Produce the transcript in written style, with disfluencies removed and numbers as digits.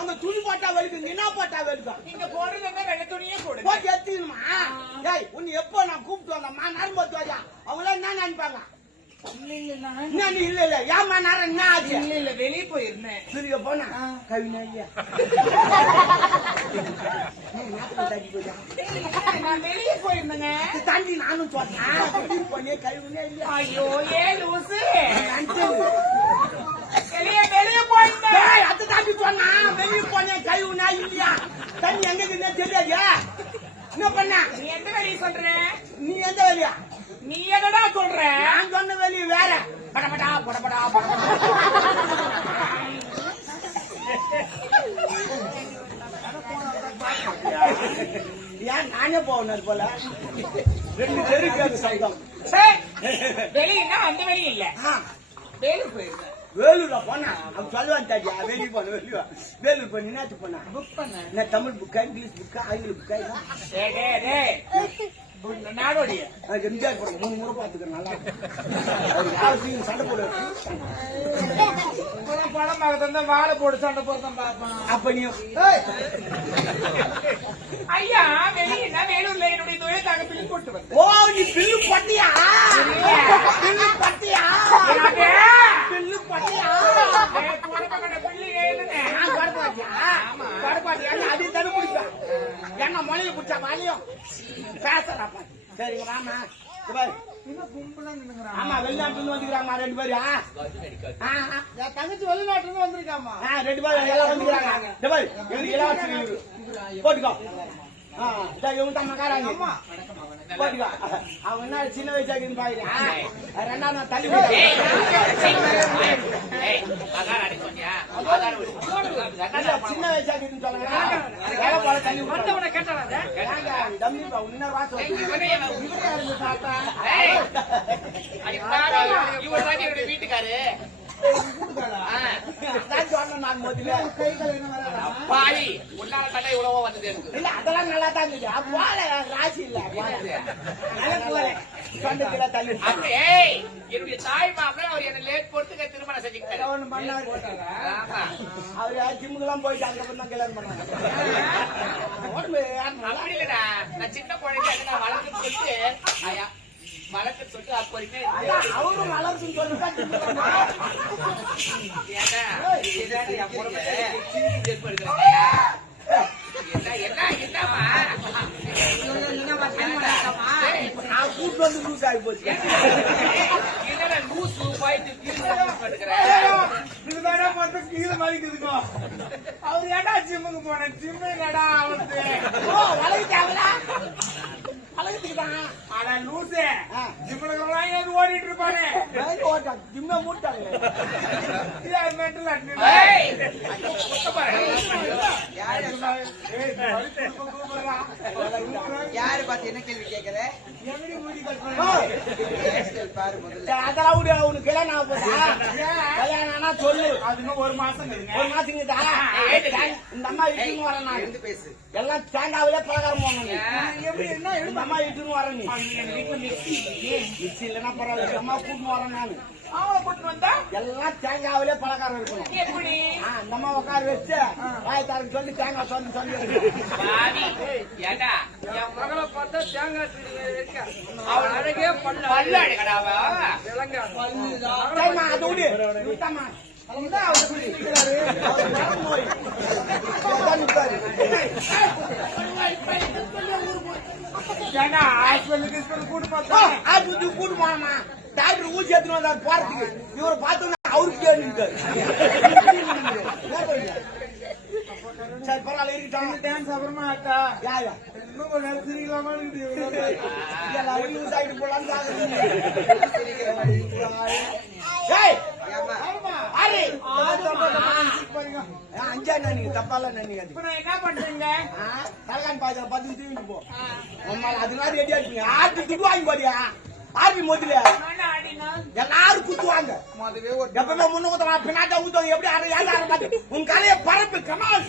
அந்த துணி போட்டா வலிக்கும், என்ன போட்டா வலிக்கும்? நீங்க போடுறதுன்னா வெள்ளை துணியே போடுங்க. போட்டு எடுத்துக்கணுமா? ஏய், உன்னை எப்போ நான் கூப்பிட்டு வந்தேம்மா, நரம்பு வாயா, அவங்களாம் என்ன நினைப்பாங்க? இல்ல ஏமா நேரம் என்ன ஆச்சு? இல்ல வெளியே போயிருந்தேன். சூரிய போனா கவினா ஐயா நான் வெளியே போயிருந்தேங்க. தாண்டி நானும் சொன்னேன் பொண்ணே கவினா இல்லையா? ஐயோ ஏ லூசு, வெளியே போயிருந்தேன். அது தாண்டி சொன்னா வெளியே போனேன் கவினா இல்லையா? தண்ணி எங்க தெரியாது. என்ன பண்ண? நீ எந்த வெளியே சொல்ற? நீ எந்த வெளியா? நீ என்னடா சொல்ற? நான் சொன்ன வெளியே வேற. படபடா படபடா படபடா. ஏன் நானே போகணும் போல 2 தெருக்கு சைதம். வெளியினா அந்த வெளியே இல்ல, வேலூர் போயிருந்தேன். வேலூர்ல போனா அவன் சொல்லுவான் தாடியா, வெளியே போன வேலூர் போய் நின்னாச்சு போனா புக் பண்ண. நான் தமிழ் புக்கா, இங்கிலீஷ் புக்கா, ஆங்கில புக்கா? நாடோடிய எம்ஜிஆர் படம் 3 முறை பாத்துக்கிறேன், நல்லா சண்டை போடு. படம் பார்க்க வாழை போட்டு சண்டை போடுறதான் பார்ப்பான். அப்ப நீ ஐயா வெளியினா வேலூர்ல என்னுடைய தொழிலுக்காக பில் போட்டு வந்து. ஓ, நீ பில்லு பட்டியா? பில்லு பட்டியா? பில்லு பட்டியா? பில்லு ஏழுனேன். அது தடு குடிப்பேன். என்ன மொழியை குடிச்சா மழையும் பேசுறா. சரிங்க மாமா, ஆமா வெளிநாட்டுல இருந்து வந்துக்கிறாங்க 2 பேரு. தங்கச்சி வெளிநாட்டுல இருந்து வந்திருக்காமா. 2 பேரும் எல்லாம் வந்துக்கிறாங்க. இலவச போட்டுக்கோ. இவங்க தான் மகாராணி போட்டுக்கோ. அவங்க என்ன சின்ன வயசாக்குன்னு பாக்குறேன். 2ஆம் நாள் தள்ளி சின்ன வயசாக்குன்னு சொல்லுங்க. வேலை போல தள்ளி தம்பிப்பா இன்னொரு வாசம் வீட்டுக்காரு நான் முதல்ல பாலி உன்னால கடை இவ்வளவோ வந்தது இல்ல, அதெல்லாம் நல்லா தான் இருக்குது. போல ராசி இல்ல என்னுடைய தாய் மாமன் அவர் என்ன லேட் போட்டு திருமணம் செஞ்சுக்கிட்டாரு. அவரு ஜிம்முக்கெல்லாம் போயிட்டு அதுக்கப்புறம் தான் கல்யாணம் பண்ணாங்க. அப்படி இல்லடா, நான் சின்ன குழந்தை நான் வளர்த்து சொல்லிட்டு வளர்த்து சொல்லிட்டு அப்போதைக்கு அவரும் வளர்த்துன்னு சொல்லிட்டு கூட்டு வந்து லூஸ் ஆகி போச்சு. அவர் ஏடா ஜிம்முக்கு போன ஜிம்மு ஏடா அவனுக்கு வளர்த்தாங்களா? வளர்த்துக்கிட்டாங்க. ஆனா லூசு ஜிம்முக்கு ஓடிட்டு இருப்பானே ஓட்டாங்க, ஜிம்ம மூட்டாங்க. யாரு பார்த்து என்ன கேள்வி கேக்குற? அதெல்லாம் விடு, அவனுக்கு கல்யாணம் கல்யாணம் சொல்லு. அதுக்கு 1 மாசம் 1 மாசம் இந்த அம்மா இட்டுன்னு வரேன். நான் இருந்து பேசு. எல்லாம் தேங்காவிலே பலகாரம் போகணும். இந்த அம்மா இட்டுன்னு வரேன். நீ மிக்சி இல்லைன்னா பரவாயில்ல, அம்மா கூட்டின்னு வரேன். நான் அவளை கூட்டு வந்தா எல்லாம் தேங்காவிலே பலகாரம் இருக்கணும். எப்படி இந்த அம்மா உட்கார வச்சு வாயத்தாருக்கு சொல்லி தேங்காய் சொல்லி சொல்லி ஏடா என் மகளை பார்த்தா தேங்காய் அவள் அழகே பல்லு அழகடாவா அது விடு விட்டாமா. கூட்டு போனமா டாக்டர் ஊசி எடுத்துன்னு வந்தாரு போறதுக்கு. இவரை பார்த்தோன்னா அவருக்கு கேட்டு சரி பரவாயில்ல இருக்கட்டும். டான்ஸ் அப்புறமா அக்கா யாரு இன்னும் கொஞ்ச நேரம் சிரிக்கலாமா யூஸ் ஆகிட்டு போலாம். அஞ்சா நீங்க தப்பால நினைக்காது. இப்ப நான் என்ன பண்றீங்க? தலகான் பாய்ச்சல 10 தூக்கிட்டு போ. அதனால ரெடியா இருப்பீங்க. ஆட்டு துட்டு வாங்கி போறியா? ஆர்மி முதல்ல எல்லாரும் குத்துவாங்க. எப்பவுமே முன்ன ஊத்துவாங்க, பின்னாட்ட ஊத்துவாங்க. எப்படி யாரும் பார்த்து உன் கலையை பரப்பு கமால்.